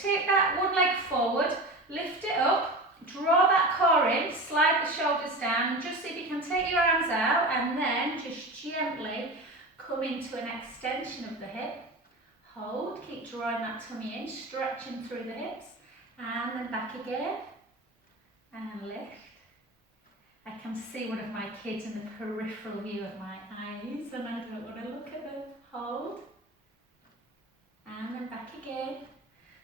just take that one leg forward, lift it up, draw that core in, slide the shoulders down, and just see if you can take your arms out and then just gently come into an extension of the hip. Hold, keep drawing that tummy in, stretching through the hips, and then back again, and lift. I can see one of my kids in the peripheral view of my eyes, and I don't want to look at them. Hold, and then back again.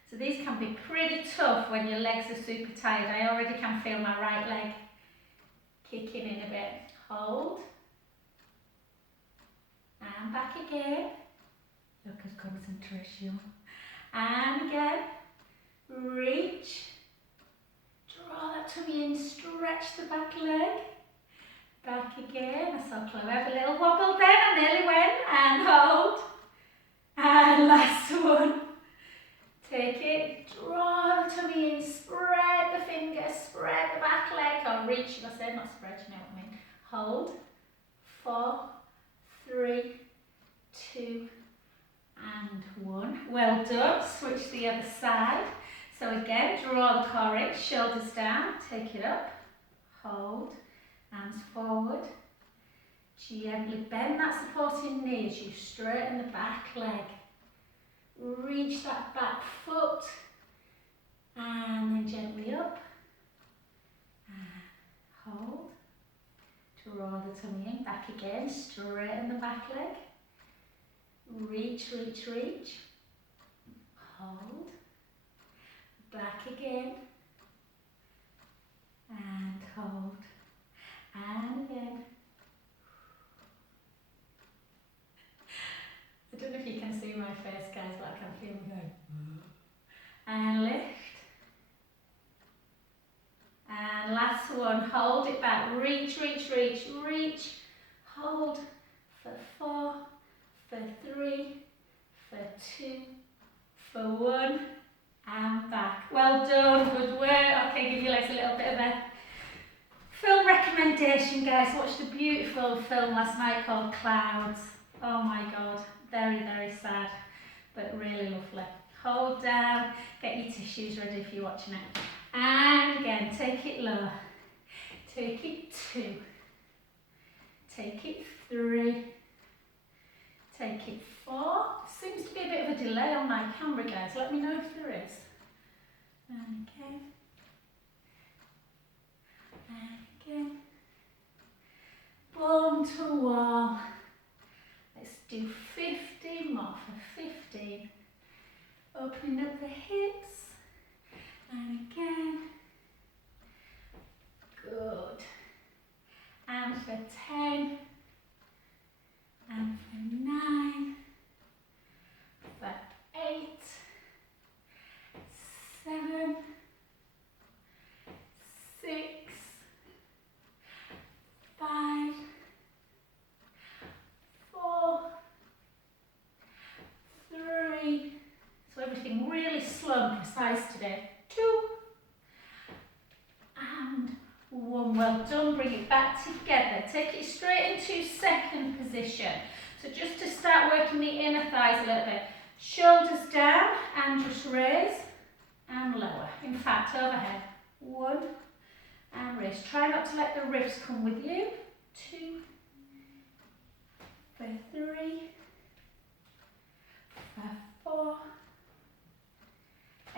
So these can be pretty tough when your legs are super tired. I already can feel my right leg kicking in a bit. Hold, and back again. Look at concentration. And again, reach, draw that tummy in, stretch the back leg. Back again. I saw Chloe have a little wobble then, I nearly went. And hold. And last one. Take it, draw the tummy in, spread the fingers, spread the back leg, or reach, should I say, not spread, you know what I mean. Hold. 4, 3, 2, and 1. Well done. Switch the other side. So again, draw the core in, shoulders down, take it up, hold, hands forward. Gently bend that supporting knee as you straighten the back leg. Reach that back foot, and then gently up, and hold. Draw the tummy in, back again, straighten the back leg. Reach, reach, reach. Hold. Back again. And hold. And again. I don't know if you can see my face, guys, but I can feel me going. And lift. And last one, hold it back. Reach, reach, reach, reach. Hold for 4, for 3, for 2, for 1, and back. Well done, good work. Okay, give your legs a little bit of a film recommendation, guys. Watched a beautiful film last night called Clouds. Oh my God, very, very sad, but really lovely. Hold down, get your tissues ready if you're watching it. And again, take it low. Take it 2. Take it 3. Take it 4. Seems to be a bit of a delay on my camera, guys. Let me know if there is. And again. And again. Bum to wall. Let's do 15 more for 15. Opening up the hips. And again. Good. And for 10. And for 9. For 8. 7. 6. 5. 4. 3. So everything really slow and precise today. 2. And 1. Well done. Bring it back together. Take it straight into second position. So just to start working the inner thighs a little bit. Shoulders down and just raise and lower. In fact, overhead. 1 and raise. Try not to let the ribs come with you. 2. For 3. For 4.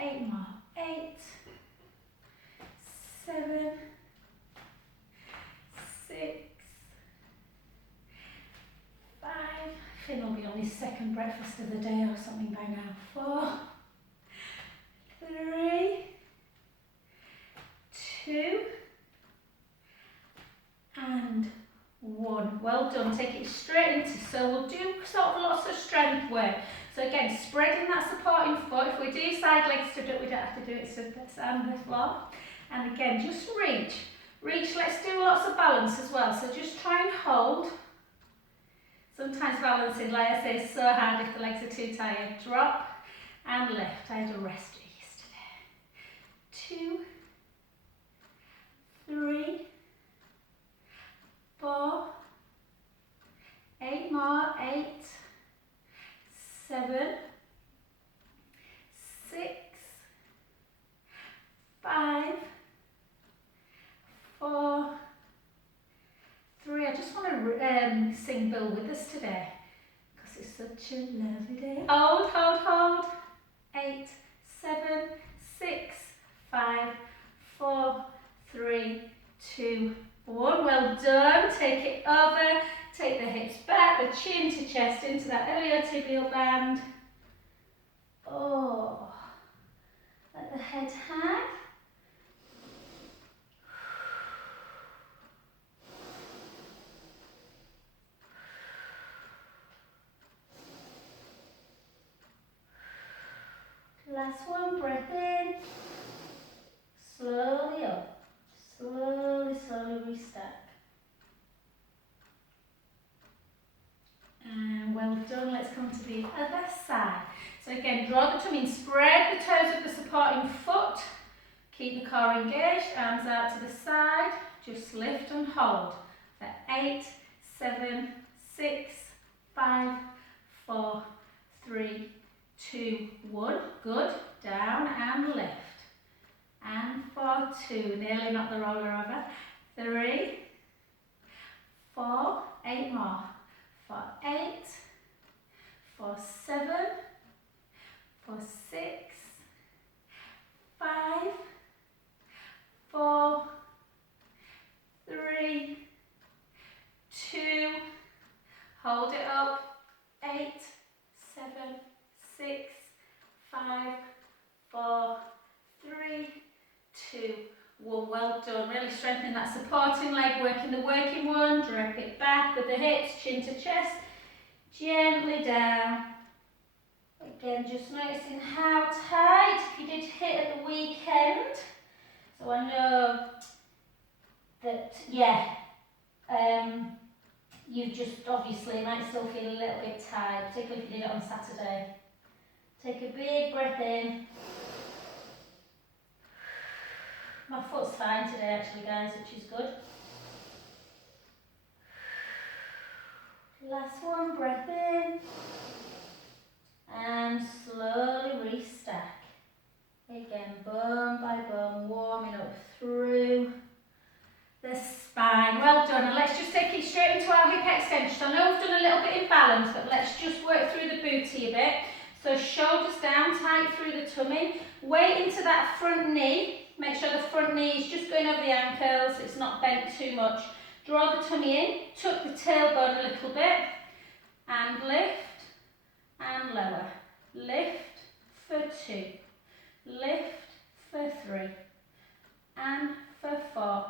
8 more. 8. 7. 6. 5. Finn will be on his second breakfast of the day or something by now. 4. 3. 2. And 1. Well done. Take it straight into. So we'll do sort of lots of strength work. So again, spreading that supporting foot. If we do side leg stood up, we don't have to do it stood on the floor. And again, just reach. Reach. Let's do lots of balance as well. So just try and hold. Sometimes balancing, like I say, is so hard if the legs are too tired. Drop and lift. I had a rest day yesterday. 2. 3. 4. 8 more. 8. 7. 6. Phil with us today because it's such a lovely day. Hold, hold, hold. 8, 7, 6, 5, 4, 3, 2, 1. Well done. Take it over. Take the hips back, the chin to chest into that iliotibial band. Oh, let the head hang. Last one, breath in. Slowly up. Slowly, slowly restack. And well done. Let's come to the other side. So again, draw the tummy in, spread the toes of the supporting foot. Keep the core engaged, arms out to the side. Just lift and hold for 8, 7, 6, 5, 4, 3, 2, 1. Good. Down and lift. And for 2. Nearly knocked the roller over. 3, 4, 8 more. For 8, for 7, for 6, 5, 4, 3, 2, hold it up. 8, 7, 6, 5, 4, 3, 2, 1. Well done. Really strengthening that supporting leg, working the working one. Drag it back with the hips, chin to chest, gently down. Again, just noticing how tight you did hit at the weekend. So I know that, yeah, you just obviously might still feel a little bit tired, particularly if you did it on Saturday. Take a big breath in. My foot's fine today actually, guys, which is good. Last one, breath in. And slowly restack. Again, bone by bone, warming up through the spine. Well done. And let's just take it straight into our hip extension. I know we've done a little bit in balance, but let's just work through the booty a bit. So shoulders down, tight through the tummy. Weight into that front knee. Make sure the front knee is just going over the ankles. It's not bent too much. Draw the tummy in. Tuck the tailbone a little bit. And lift. And lower. Lift for 2. Lift for 3. And for 4.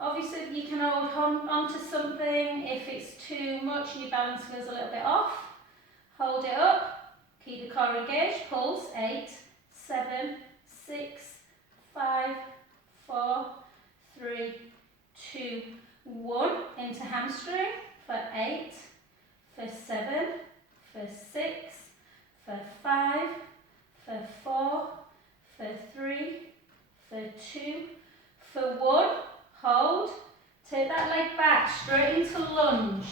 Obviously you can hold on to something if it's too much and your balance feels a little bit off. Hold it up. Keep the core engaged. Pulse. 8, 7, 6, 5, 4, 3, 2, 1. Into hamstring for 8, for 7, for 6, for 5, for 4, for 3, for 2, for 1. Hold. Take that leg back, straight into lunge.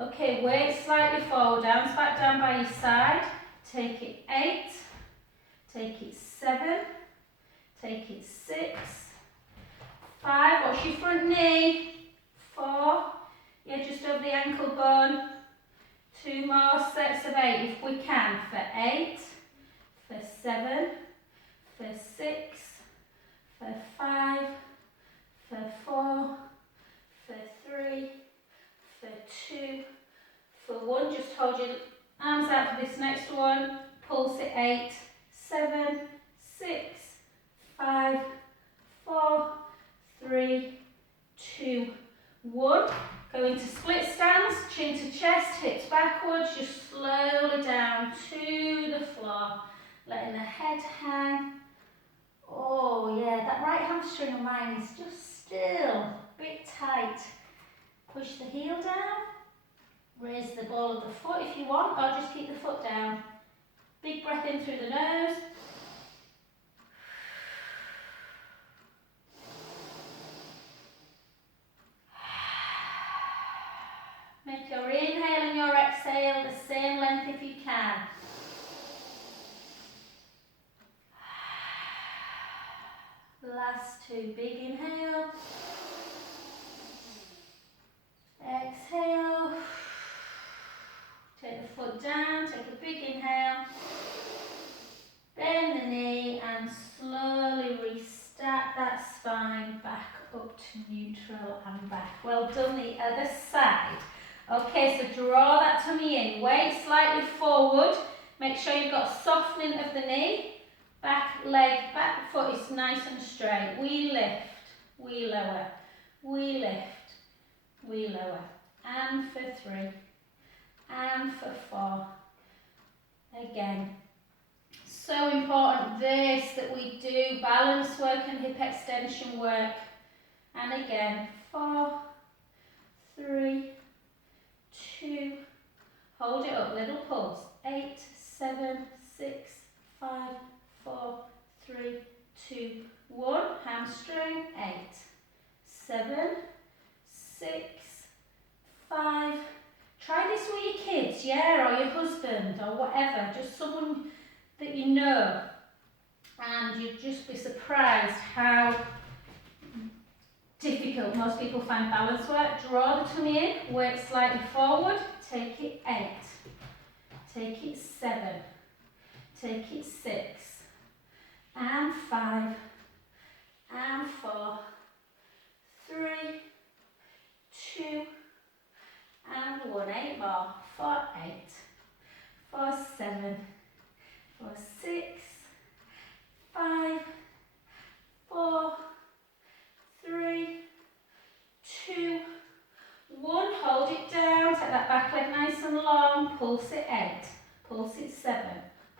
Okay, weight slightly forward, arms back down by your side. Take it 8, take it 7, take it 6, 5, watch your front knee, 4, yeah, just over the ankle bone. 2 more sets of 8 if we can, for 8, for 7, for 6, for 5, for 4, for 3, for 2, for 1. Just hold your arms out for this next one. Pulse it 8, 7, 6, 5, 4, 3, 2, 1. Go into split stance, chin to chest, hips backwards, just slowly down to the floor, letting the head hang. Oh yeah, that right hamstring of mine is just still a bit tight. Push the heel down, raise the ball of the foot if you want, or just keep the foot down. Big breath in through the nose. Make your inhale and your exhale the same length if you can. Last 2, big inhale. Exhale. And slowly restack that spine back up to neutral and back. Well done, the other side. Okay, so draw that tummy in, weight slightly forward, make sure you've got softening of the knee, back leg, back foot is nice and straight. We lift, we lower, we lift, we lower. And for 3, and for 4. Again. So important this, that we do balance work and hip extension work. And again, 4, 3, 2, hold it up, little pulse. 8, 7, 6, 5, 4, 3, 2, 1. Hamstring, 8, 7, 6, 5. Try this with your kids, yeah, or your husband, or whatever, just someone that you know, and you'd just be surprised how difficult most people find balance work. Draw the tummy in, weight slightly forward, take it 8, take it 7, take it 6, and 5, and 4, 3, 2, and 1. 8 more. 4, 8, 4, 7, 4, 6, 5, 4, 3, 2, 1. Hold it down. Take that back leg nice and long. Pulse it 8, pulse it 7,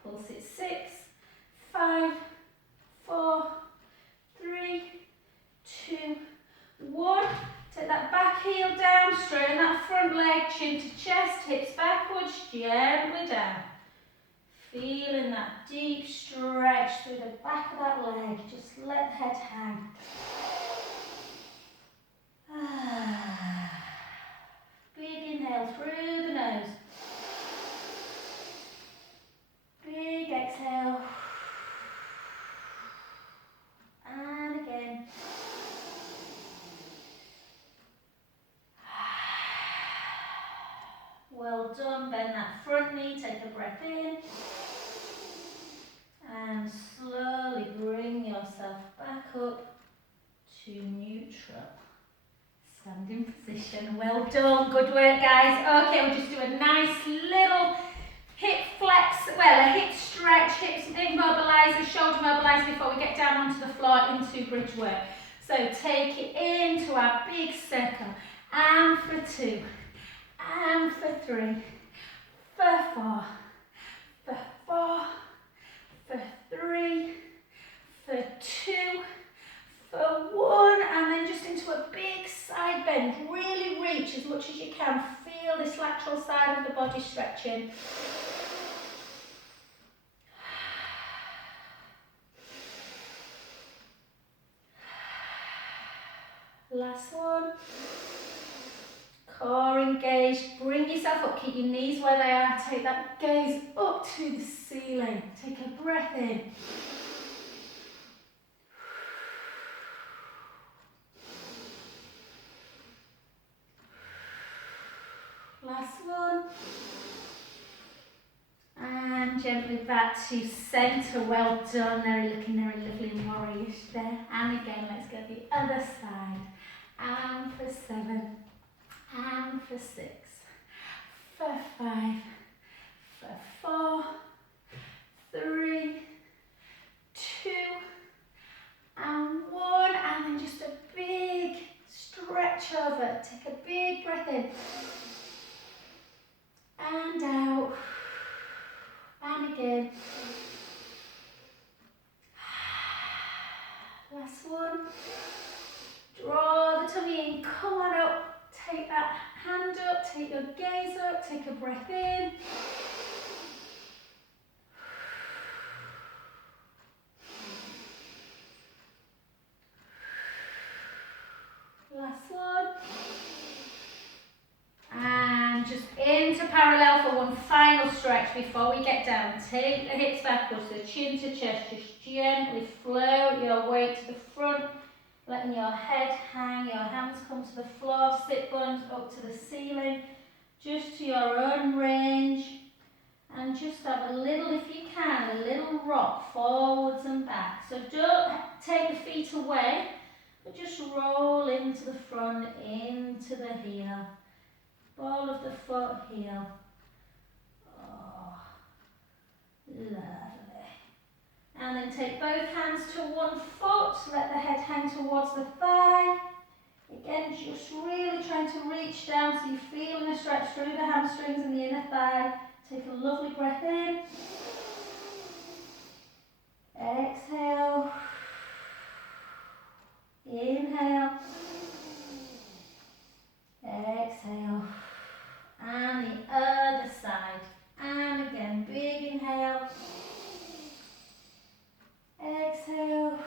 pulse it 6, 5, 4, 3, 2, 1. Take that back heel down, straighten that front leg, chin to chest, hips backwards, gently down. Feeling that deep stretch through the back of that leg. Just let the head hang. Big inhale through the nose. Big exhale. And again. Well done. Bend that front knee. Take a breath in. And slowly bring yourself back up to neutral. Standing position. Well done. Good work, guys. Okay, we'll just do a nice little hip flex, well, a hip stretch, hips immobilizer, shoulder mobilizer before we get down onto the floor into bridge work. So take it into our big circle. And for 2. And for 3. For 4. For 4. For 3, for 2, for 1, and then just into a big side bend. Really reach as much as you can. Feel this lateral side of the body stretching. Last one. Core engaged. Bring yourself up. Keep your knees where they are. Take that gaze up to the ceiling. Take a breath in. Last one. And gently back to centre. Well done. There, looking very lovely and warriorish there. And again, let's go the other side. And for 7. And for 6, for 5, for 4, 3, 2, and 1, and then just a big stretch over. Take a big breath in, and out, and again. Last one. Draw the tummy in, come on up. Take that hand up, take your gaze up, take a breath in. Last one. And just into parallel for one final stretch before we get down. Take the hips backwards, so chin to chest, just gently float your weight to the front. Letting your head hang, your hands come to the floor, sit bones up to the ceiling, just to your own range. And just have a little, if you can, a little rock forwards and back. So don't take the feet away, but just roll into the front, into the heel. Ball of the foot, heel. Oh, lovely. And then take both hands to one foot, let the head hang towards the thigh. Again, just really trying to reach down so you're feeling a stretch through the hamstrings and the inner thigh. Take a lovely breath in. Exhale. Inhale. Exhale. And the other side. And again, big inhale. Exhale.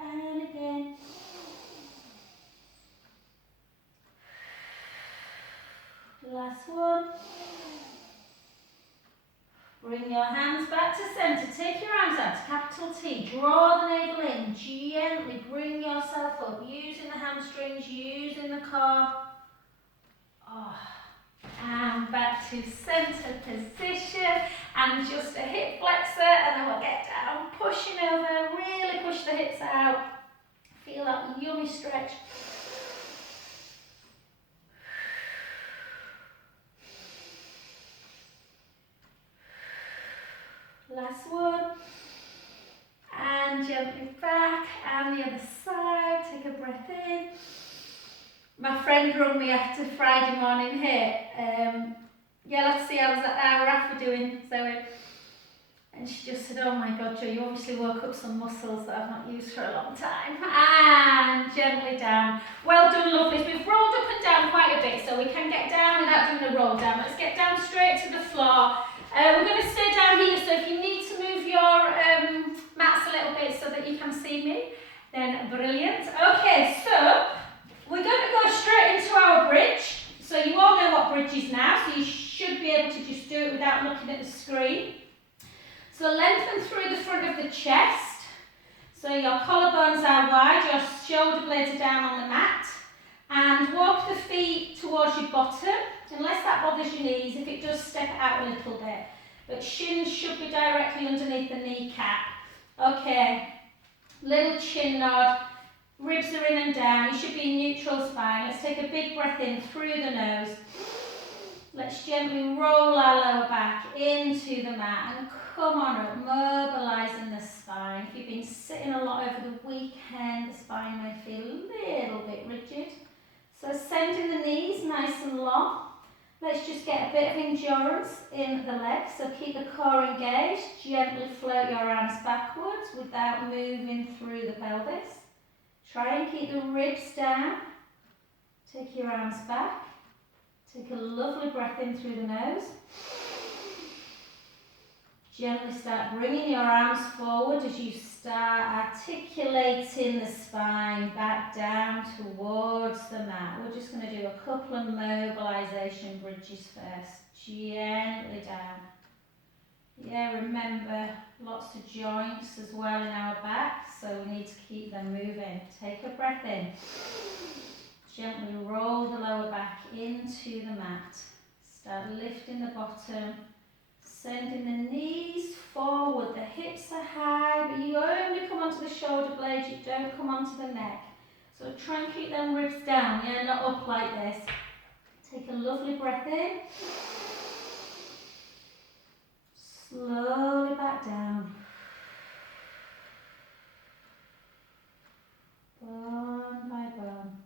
And again. Last one. Bring your hands back to centre. Take your arms out to capital T. Draw the navel in. Gently bring yourself up. Using the hamstrings, using the core. Oh. And back to centre position. And just a hip flexor. And then we'll get down. Pushing over. Really push the hips out. Feel that yummy stretch. Last one. And gently back, and the other side. Take a breath in. My friend rung me after Friday morning here. Yeah, let's see how Rafa doing, Zoe. And she just said, oh my God, Jo, you obviously woke up some muscles that I've not used for a long time. And gently down. Well done, lovelies. We've rolled up and down quite a bit, so we can get down without doing the roll down. Let's get down straight to the floor. We're going to stay down here, so if you need to move your mats a little bit so that you can see me, then brilliant. Okay, so we're going to go straight into our bridge. So you all know what bridge is now, so you should be able to just do it without looking at the screen. So lengthen through the front of the chest. So your collarbones are wide, your shoulder blades are down on the mat. And walk the feet towards your bottom, unless that bothers your knees. If it does, step out a little bit. But shins should be directly underneath the kneecap. Okay, little chin nod. Ribs are in and down. You should be in neutral spine. Let's take a big breath in through the nose. Let's gently roll our lower back into the mat and come on up, mobilising the spine. If you've been sitting a lot over the weekend, the spine may feel a little bit rigid. So sending the knees nice and long. Let's just get a bit of endurance in the legs. So keep the core engaged. Gently float your arms backwards without moving through the pelvis. Try and keep the ribs down. Take your arms back. Take a lovely breath in through the nose. Gently start bringing your arms forward as you start articulating the spine back down towards the mat. We're just going to do a couple of mobilisation bridges first. Gently down. Yeah, remember, lots of joints as well in our back, so we need to keep them moving. Take a breath in. Gently roll the lower back into the mat. Start lifting the bottom. Sending the knees forward, the hips are high, but you only come onto the shoulder blades, you don't come onto the neck. So try and keep them ribs down, yeah, not up like this. Take a lovely breath in. Slowly back down. Bone by bone.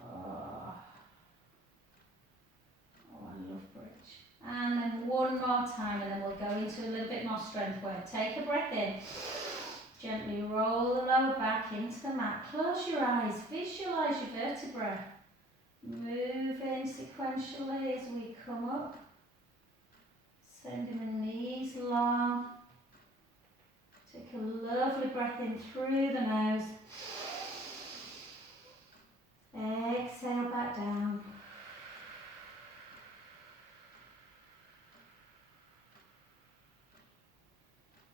Oh, I love bridge. And then one more time, and then we'll go into a little bit more strength work. Take a breath in. Gently roll the lower back into the mat. Close your eyes. Visualise your vertebra. Moving sequentially as we come up. Sending the knees long. Take a lovely breath in through the nose. Exhale back down.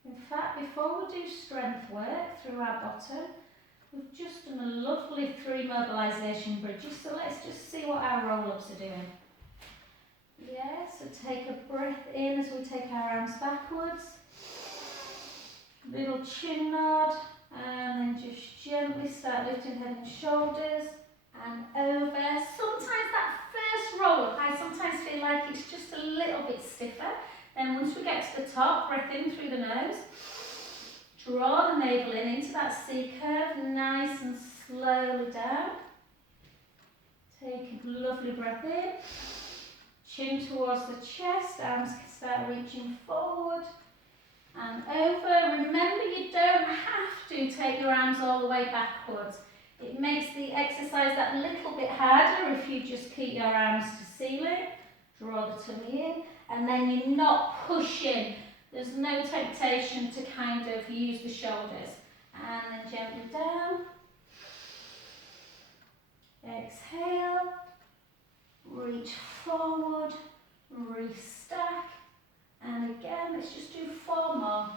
In fact, before we do strength work through our bottom, we've just done a lovely 3 mobilisation bridges, so let's just see what our roll-ups are doing. Yeah, so take a breath in as we take our arms backwards. Little chin nod, and then just gently start lifting head and shoulders and over. Sometimes that first roll up, I sometimes feel like it's just a little bit stiffer. Then once we get to the top, breath in through the nose. Draw the navel in into that C curve, nice and slowly down. Take a lovely breath in. Chin towards the chest, arms can start reaching forward and over. Remember, you don't have to take your arms all the way backwards. It makes the exercise that little bit harder if you just keep your arms to ceiling. Draw the tummy in, and then you're not pushing. There's no temptation to kind of use the shoulders. And then gently down. Exhale. Reach forward. Restack. And again, let's just do 4 more.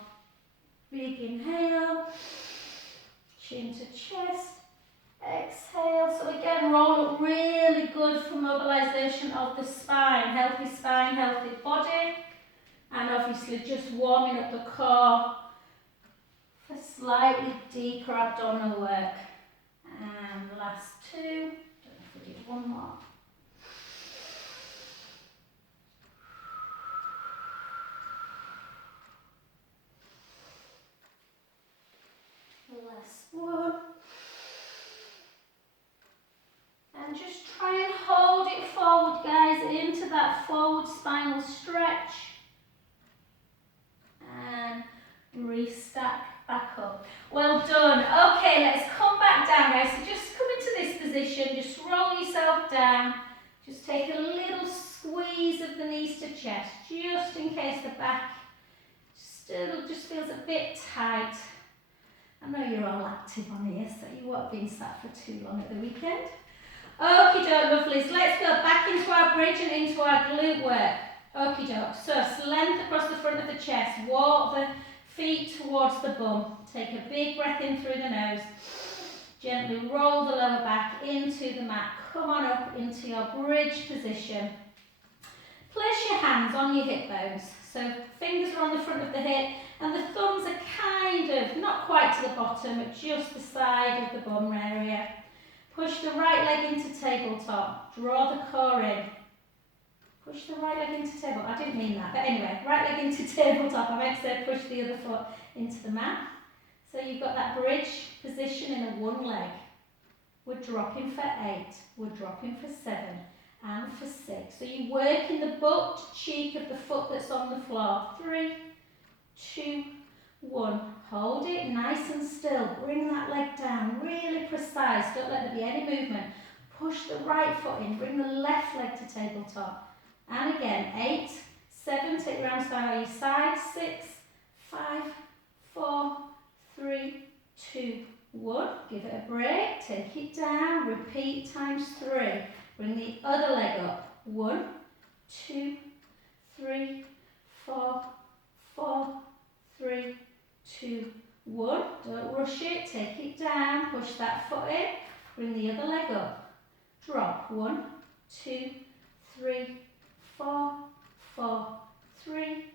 Big inhale. Chin to chest. Exhale. So again, roll up really good for mobilization of the spine. Healthy body. And obviously just warming up the core for slightly deeper abdominal work. And the last 2. Don't know if we do 1 more. The last 1. And just try and hold it forward, guys, into that forward spinal stretch. And restack back up. Well done. Okay, let's come back down, guys. So just come into this position, just roll yourself down. Just take a little squeeze of the knees to chest, just in case the back still just feels a bit tight. I know you're all active on here, so you won't have been sat for too long at the weekend. Okie doke, lovelies. Let's go back into our bridge and into our glute work. Okie doke. So length across the front of the chest. Walk the feet towards the bum. Take a big breath in through the nose. Gently roll the lower back into the mat. Come on up into your bridge position. Place your hands on your hip bones. So fingers are on the front of the hip and the thumbs are kind of, not quite to the bottom, but just the side of the bum area. Push the right leg into tabletop. Draw the core in. Push the right leg into table. I didn't mean that, but anyway, right leg into tabletop. I meant to say push the other foot into the mat. So you've got that bridge position in a 1 leg. We're dropping for 8. We're dropping for 7 and for 6. So you work in the butt cheek of the foot that's on the floor. 3, 2, 1. Hold it nice and still. Bring that leg down, really precise. Don't let there be any movement. Push the right foot in. Bring the left leg to tabletop. And again, 8, 7. Take your arms down by your side. 6, 5, 4, 3, 2, 1. Give it a break. Take it down. Repeat times 3. Bring the other leg up. 1, 2, 3, 4, 4, 3, 2, 1. Don't rush it. Take it down. Push that foot in. Bring the other leg up. Drop. 1, 2, 3, 4, 4, 3,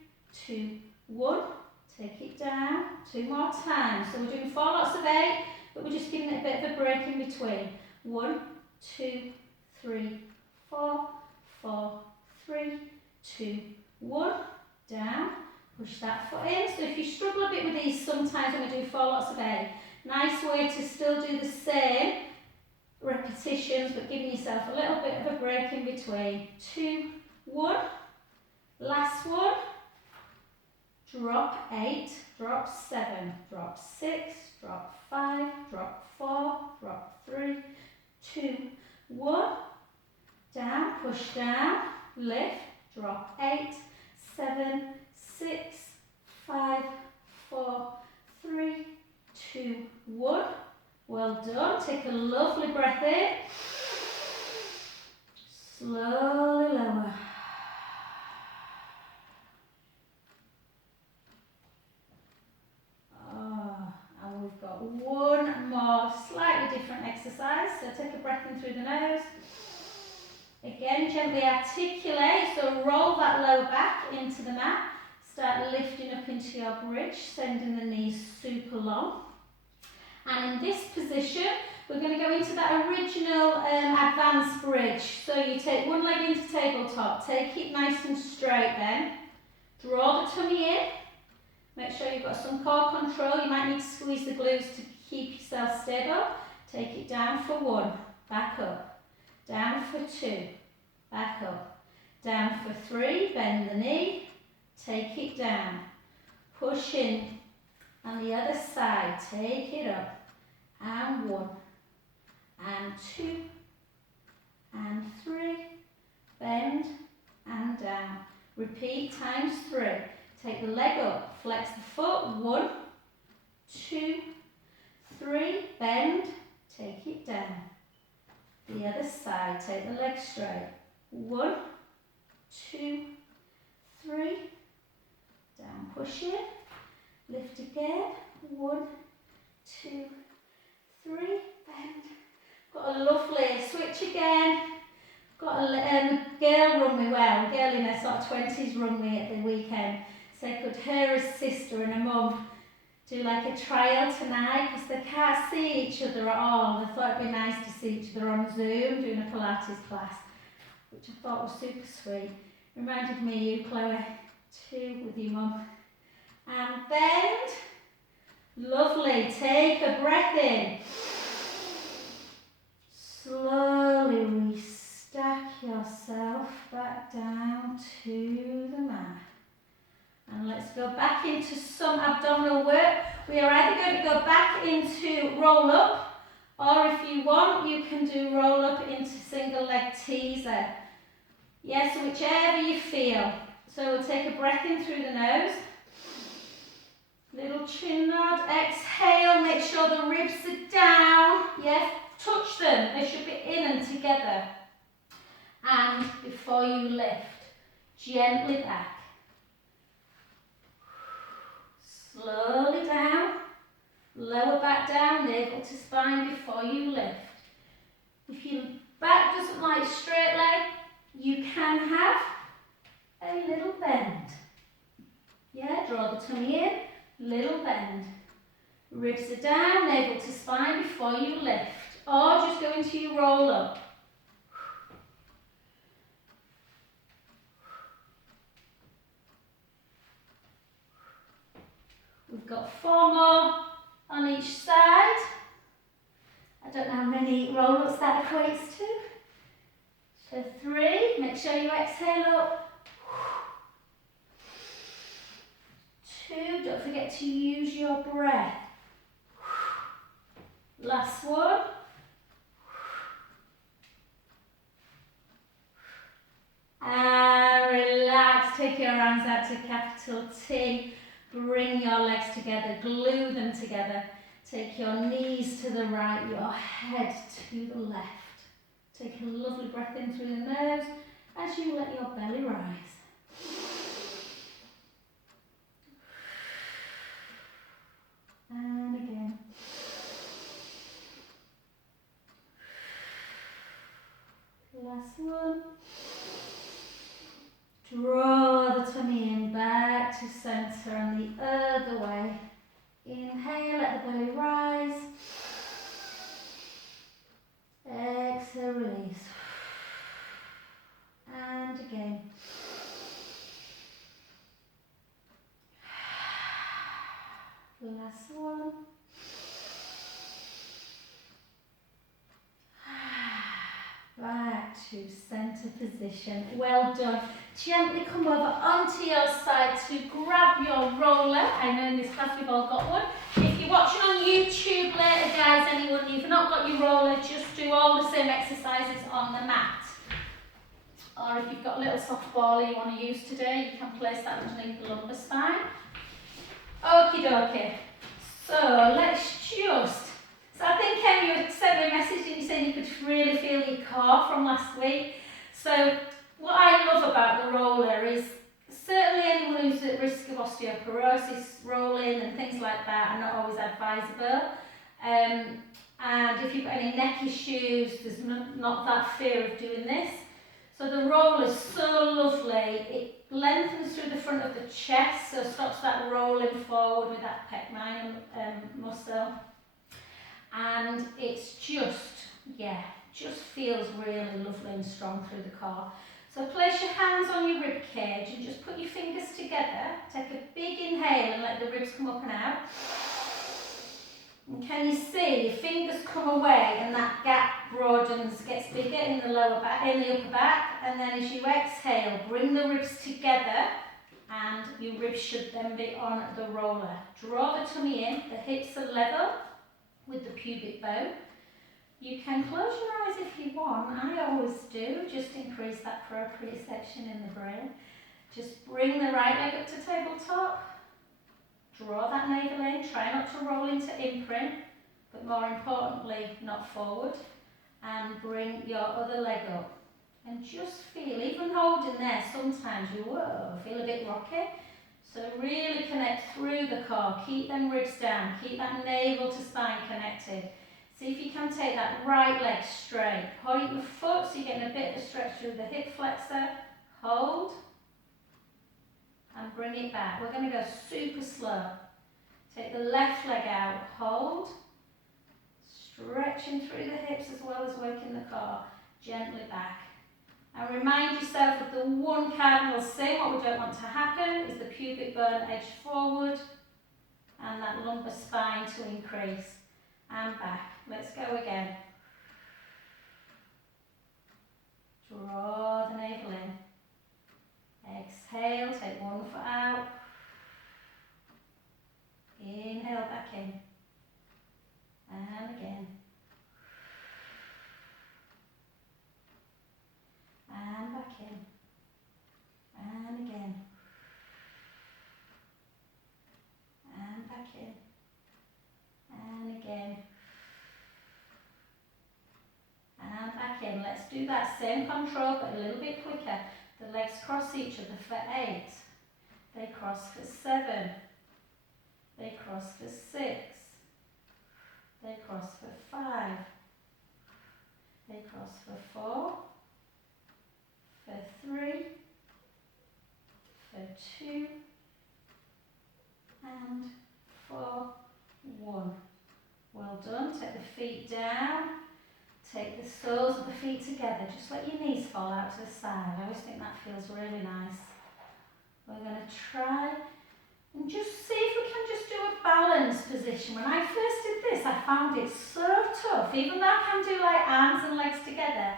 2, 1. Take it down. 2 more times. So we're doing 4 lots of 8, but we're just giving it a bit of a break in between. 1, 2, 3, 4, 4, 3, 2, 1. Down. Push that foot in. So if you struggle a bit with these sometimes when we do 4 lots of 8, nice way to still do the same repetitions, but giving yourself a little bit of a break in between. 2, 1. Last one. Drop 8, drop 7, drop 6, drop 5, drop 4, drop 3, 2, 1. Down, push down, lift, drop 8, 7, 6, 5, 4, 3, 2, 1. Well done. Take a lovely breath in. Slowly lower. And we've got 1 more slightly different exercise. So take a breath in through the nose. Again, gently articulate, so roll that lower back into the mat. Start lifting up into your bridge, sending the knees super long. And in this position, we're going to go into that original advanced bridge. So you take one leg into tabletop, take it nice and straight then. Draw the tummy in. Make sure you've got some core control. You might need to squeeze the glutes to keep yourself stable. Take it down for 1, back up. Down for 2, back up. Down for 3, bend the knee. Take it down. Push in. On the other side, take it up. And 1, and 2, and 3. Bend and down. Repeat times 3. Take the leg up, flex the foot. 1, 2, 3. Bend, take it down. The other side, take the leg straight. 1, 2, 3. Down, push in. Lift again. 1, 2, 3. Bend. Got a lovely switch again. Got a girl run me well. A girl in her sort of 20s run me at the weekend. So could her sister and her mum do like a trial tonight because they can't see each other at all. And I thought it'd be nice to see each other on Zoom doing a Pilates class, which I thought was super sweet. Reminded me of you, Chloe, too, with your mum. And bend. Lovely. Take a breath in. Slowly restack yourself back down to the mat. And let's go back into some abdominal work. We are either going to go back into roll up, or if you want, you can do roll up into single leg teaser. Yes, so whichever you feel. So we'll take a breath in through the nose. Little chin nod. Exhale, make sure the ribs are down. Yes, touch them. They should be in and together. And before you lift, gently back. Slowly down, lower back down, navel to spine before you lift. If your back doesn't like straight leg, you can have a little bend. Yeah, draw the tummy in, little bend. Ribs are down, navel to spine before you lift. Or just go into your roll up. We've got 4 more on each side. I don't know how many roll-ups that equates to. So 3, make sure you exhale up. 2, don't forget to use your breath. Last one. And relax, take your hands out to capital T. Bring your legs together, glue them together. Take your knees to the right, your head to the left. Take a lovely breath in through the nose as you let your belly rise. And again. Last one. Draw the tummy in back to centre and the other way. Inhale, let the belly rise. Exhale, release. And again. Last one. Back to centre position. Well done. Gently come over onto your side to grab your roller. I know in this class we've all got one. If you're watching on YouTube later, guys, anyone, you've not got your roller, just do all the same exercises on the mat. Or if you've got a little soft ball you want to use today, you can place that underneath the lumbar spine. Okie dokie. So let's just... So I think you had sent me a message and you said you could really feel your core from last week. So what I love about the roller is certainly anyone who's at risk of osteoporosis, rolling and things like that are not always advisable. And if you've got any neck issues, there's not that fear of doing this. So the roll is so lovely. It lengthens through the front of the chest, so stops that rolling forward with that pec minor muscle. And it's just, yeah, just feels really lovely and strong through the core. So place your hands on your rib cage and just put your fingers together. Take a big inhale and let the ribs come up and out. And can you see your fingers come away and that gap broadens, gets bigger in the lower back, in the upper back, and then as you exhale, bring the ribs together and your ribs should then be on the roller. Draw the tummy in, the hips are level with the pubic bone. You can close your eyes if you want, I always do, just increase that proprioception in the brain. Just bring the right leg up to tabletop. Draw that navel in, try not to roll into imprint, but more importantly, not forward. And bring your other leg up. And just feel, even holding there, sometimes you feel a bit rocky. So really connect through the core, keep them ribs down, keep that navel to spine connected. See if you can take that right leg straight. Point the foot so you're getting a bit of a stretch through the hip flexor. Hold. And bring it back. We're going to go super slow. Take the left leg out, hold. Stretching through the hips as well as working the core. Gently back. And remind yourself of the one cardinal sin. What we don't want to happen is the pubic bone edge forward and that lumbar spine to increase. And back. Let's go again. Draw the navel in. Exhale, take one foot out. Inhale back in. And again. And back in. And again. And back in. And again. And back in. Let's do that same control but a little bit quicker. The legs cross each other for 8. They cross for 7. They cross for 6. They cross for 5. They cross for 4. For 3. For 2. And for 1. Well done. Take the feet down. Take the soles of the feet together. Just let your knees fall out to the side. I always think that feels really nice. We're going to try and just see if we can just do a balanced position. When I first did this, I found it so tough, even though I can do like arms and legs together.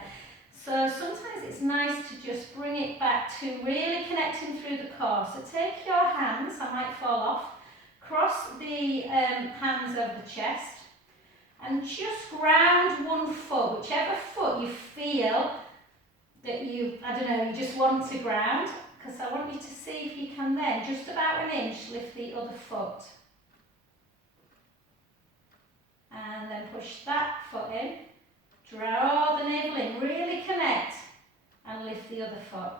So sometimes it's nice to just bring it back to really connecting through the core. So take your hands, I might fall off, cross the hands over the chest, and just ground one foot, whichever foot you feel that you just want to ground, because I want you to see if you can then, just about an inch, lift the other foot. And then push that foot in, draw the navel in, really connect, and lift the other foot.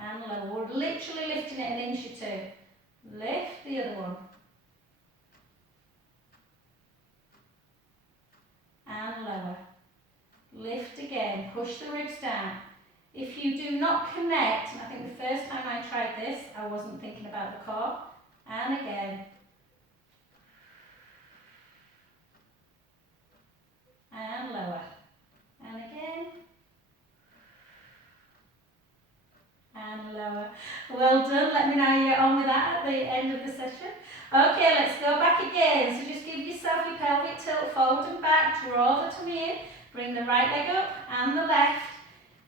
And lower, we're literally lifting it an inch or 2. Lift the other one. And lower. Lift again, push the ribs down. If you do not connect, and I think the first time I tried this, I wasn't thinking about the core. And again. And lower. And again. And lower. Well done. Let me know how you're on with that at the end of the session. Okay, let's go back again. So just give yourself your pelvic tilt forward and back. Draw the tummy in. Bring the right leg up and the left.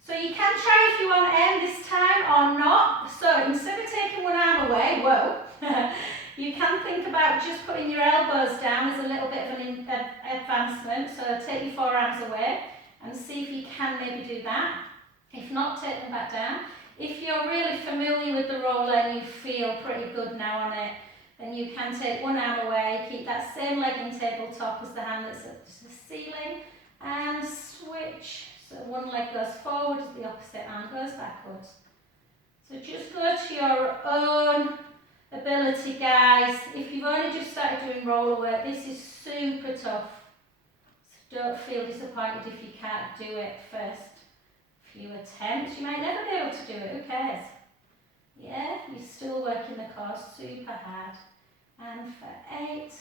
So you can try if you want to end this time or not. So instead of taking one arm away, you can think about just putting your elbows down as a little bit of an advancement. So take your forearms away and see if you can maybe do that. If not, take them back down. If you're really familiar with the roller and you feel pretty good now on it, then you can take one arm away, keep that same leg in tabletop as the hand that's at the ceiling, and switch. So one leg goes forward as the opposite arm goes backwards. So just go to your own ability, guys. If you've only just started doing roller work, this is super tough. So don't feel disappointed if you can't do it first. few attempts. You might never be able to do it, who cares? Yeah, you're still working the core super hard. And for 8,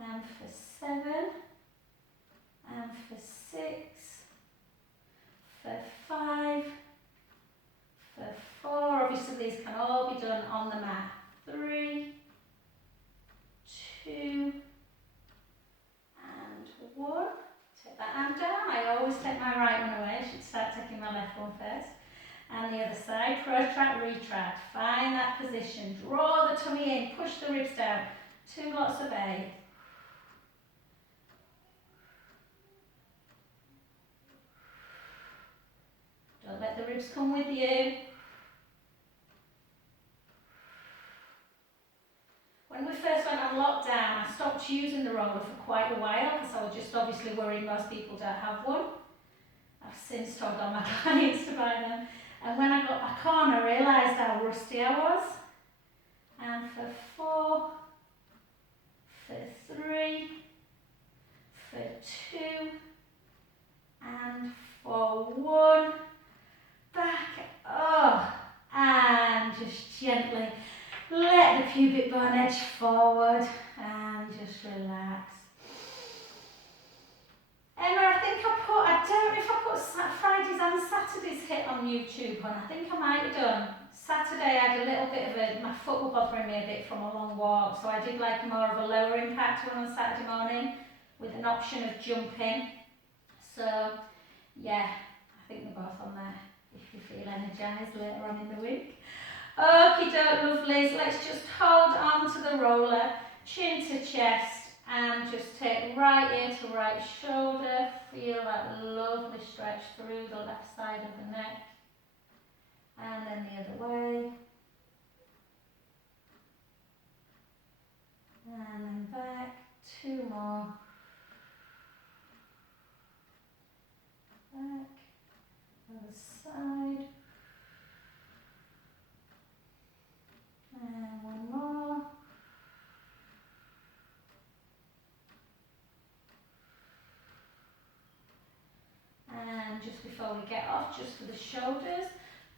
and for 7, and for 6, for 5, for 4. Obviously these can all be done on the mat. 3, 2, and 1. Take that arm down. I always take my right one away. I should start taking my left one first. And the other side, protract, retract. Find that position. Draw the tummy in. Push the ribs down. 2 lots of 8. Don't let the ribs come with you. When we first went on lockdown, I stopped using the roller for quite a while because I was just obviously worried most people don't have one. I've since told all my clients to buy them. And when I got back on, I realised how rusty I was. And for 4, for 3, for 2, and for 1. Back up. And just gently let the pubic bone edge forward and just relax. Emma, I don't know if I put Fridays and Saturdays hit on YouTube, and I think I might have done. Saturday I had a little bit of my foot was bothering me a bit from a long walk, so I did like more of a lower impact one on Saturday morning with an option of jumping. So yeah, I think they're both on there if you feel energised later on in the week. Okie doke, lovelies, let's just hold on to the roller, chin to chest, and just take right ear to right shoulder. Feel that lovely stretch through the left side of the neck. And then the other way. And then back. 2 more. Back. Other side. And 1 more. And just before we get off, just for the shoulders,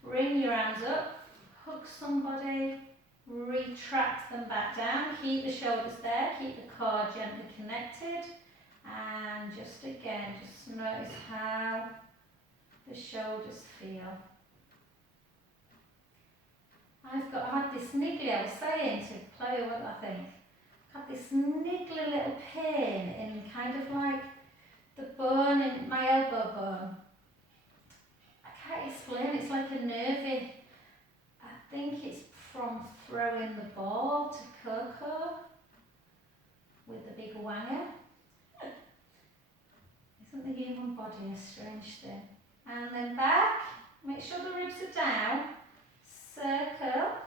bring your arms up, hug somebody, retract them back down, keep the shoulders there, keep the core gently connected, and just again, just notice how the shoulders feel. I had this niggly, I was saying to play with, I think, I had this niggly little pain in kind of like the bone in my elbow bone. I can't explain, it's like a nervy. I think it's from throwing the ball to Coco with the big wanger. Isn't the human body a strange thing? And then back, make sure the ribs are down, circle,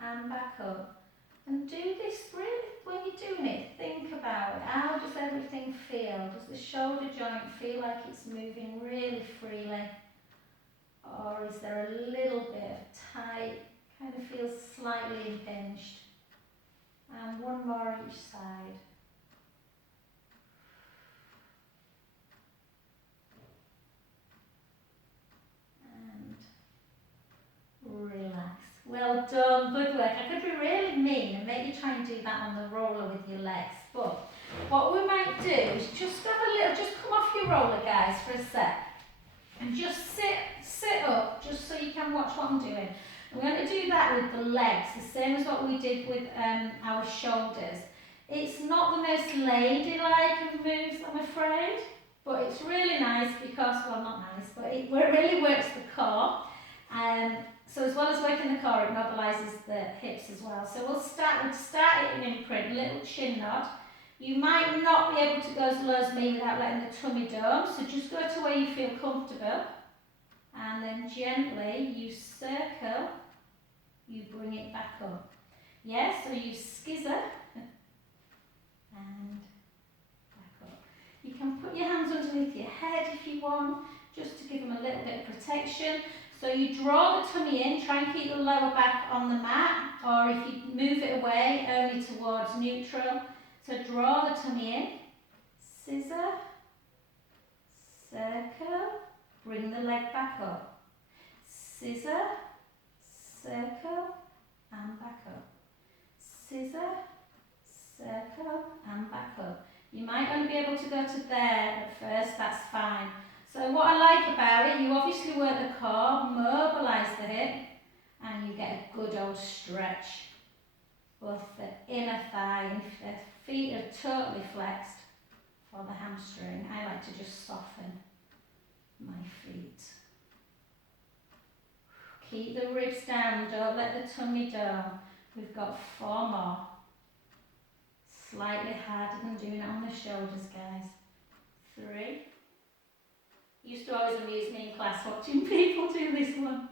and back up. And do this really, when you're doing it, think about it. How does everything feel? Does the shoulder joint feel like it's moving really freely? Or is there a little bit of tight, kind of feels slightly impinged? And 1 more each side. And relax. Well done, good work. I could be really mean and make you try and do that on the roller with your legs, but what we might do is just have a little, just come off your roller guys for a sec and just sit up just so you can watch what I'm doing. We're going to do that with the legs, the same as what we did with our shoulders. It's not the most ladylike of moves, I'm afraid, but it's really nice because, well, not nice, but it really works the core. So as well as working the core, it mobilises the hips as well. So we'll start it in imprint, a little chin nod. You might not be able to go as low as me without letting the tummy dome, so just go to where you feel comfortable. And then gently, you circle, you bring it back up. Yeah, so you skizzer and back up. You can put your hands underneath your head if you want, just to give them a little bit of protection. So you draw the tummy in, try and keep the lower back on the mat, or if you move it away, only towards neutral. So draw the tummy in, scissor, circle, Bring the leg back up. Scissor, circle, and back up. Scissor, circle, and back up. You might only be able to go to there at first, that's fine. So what I like about it, you obviously work the core, mobilise the hip, and you get a good old stretch. Both the inner thigh, and if the feet are totally flexed for the hamstring, I like to just soften my feet. Keep the ribs down, don't let the tummy down. We've got 4 more. Slightly harder than doing it on the shoulders, guys. 3. Used to always amuse me in class watching people do this one.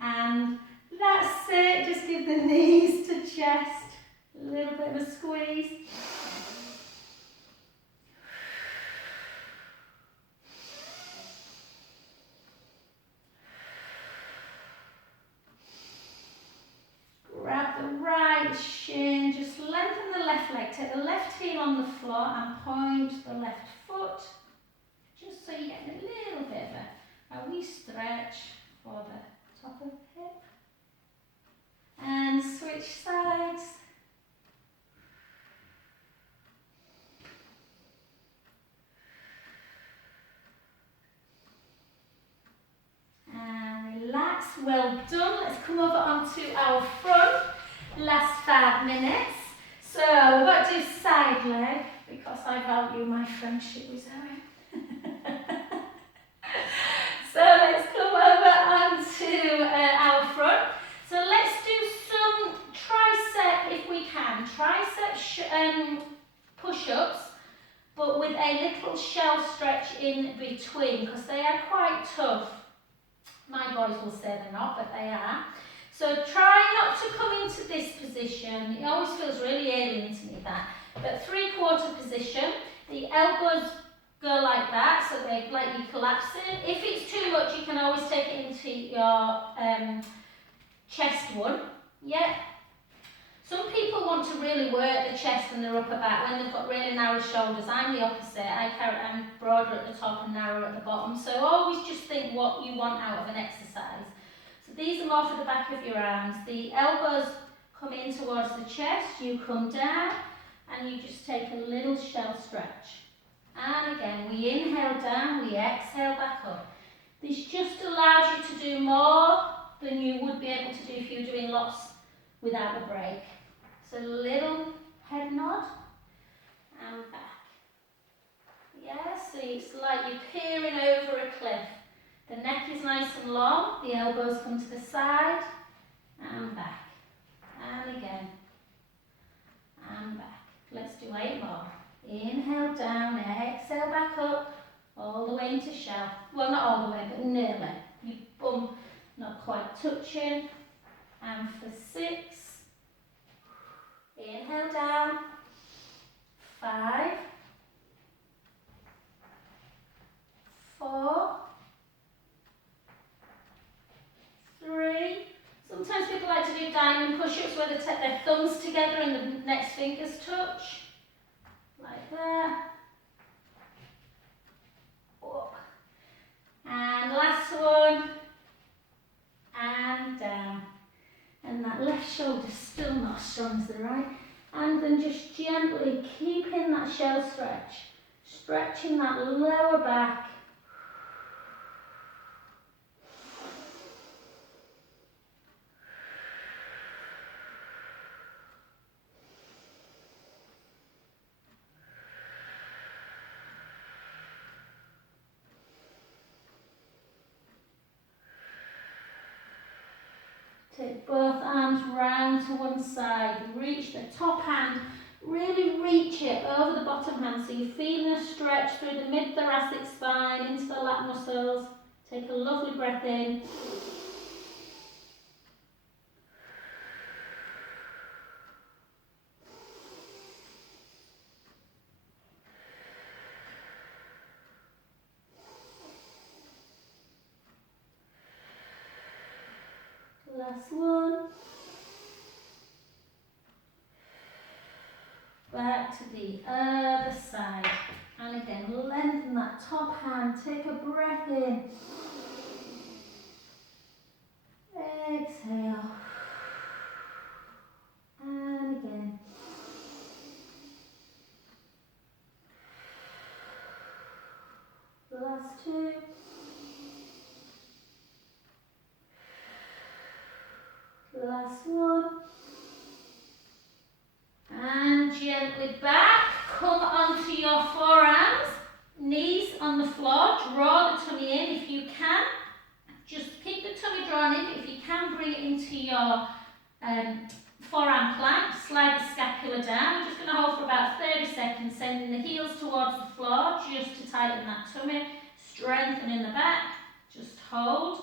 And that's it, just give the knees to chest. A little bit of a squeeze. Grab the right shin, just lengthen the left leg. Take the left heel on the floor and point the left foot. Just so you get a little bit of a wee stretch for the top of the hip. And switch sides. And relax, well done. Let's come over onto our front. Last 5 minutes. So we've got to do side leg because I value my friendship with Zoe. So let's come over onto our front. So let's do some tricep if we can. Tricep push-ups, but with a little shell stretch in between because they are quite tough. My boys will say they're not, but they are. So try not to come into this position. It always feels really alien to me, that. But 3/4 position. The elbows go like that, so they're like you collapsing. If it's too much, you can always take it into your chest one. Yeah. Some people want to really work the chest and their upper back when they've got really narrow shoulders. I'm the opposite. I'm broader at the top and narrower at the bottom. So always just think what you want out of an exercise. So these are more for the back of your arms. The elbows come in towards the chest. You come down and you just take a little shell stretch. And again, we inhale down, we exhale back up. This just allows you to do more than you would be able to do if you were doing lots without a break. So little head nod and back. Yeah, so it's like you're peering over a cliff. The neck is nice and long, the elbows come to the side and back. And again, and back. Let's do 8 more. Inhale down, exhale back up, all the way into shell. Well, not all the way, but nearly. Your bum not quite touching. And for 6, inhale down, 5, 4, 3. Sometimes people like to do diamond push-ups where they take their thumbs together and the next fingers touch. Like that. Up. And last one. And down. And that left shoulder's still not as strong as the right. And then just gently keeping that shell stretch. Stretching that lower back. Take both arms round to one side, reach the top hand, really reach it over the bottom hand so you're feeling a stretch through the mid-thoracic spine into the lat muscles. Take a lovely breath in. Last one. Back to the other side. And And again, lengthen that top hand. Take a breath in. Exhale. And again. Last two. Last one. And gently back. Come onto your forearms. Knees on the floor. Draw the tummy in if you can. Just keep the tummy drawn in. If you can, bring it into your forearm plank. Slide the scapula down. We're just going to hold for about 30 seconds, sending the heels towards the floor just to tighten that tummy. Strengthen in the back. Just hold.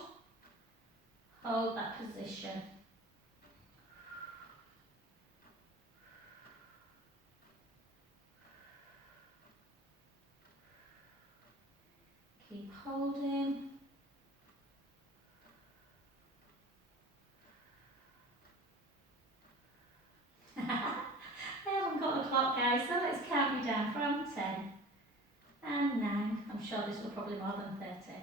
Hold that position. Keep holding. I haven't got a clock, guys, so let's count you down from 10 and 9. I'm sure this will probably more than 30.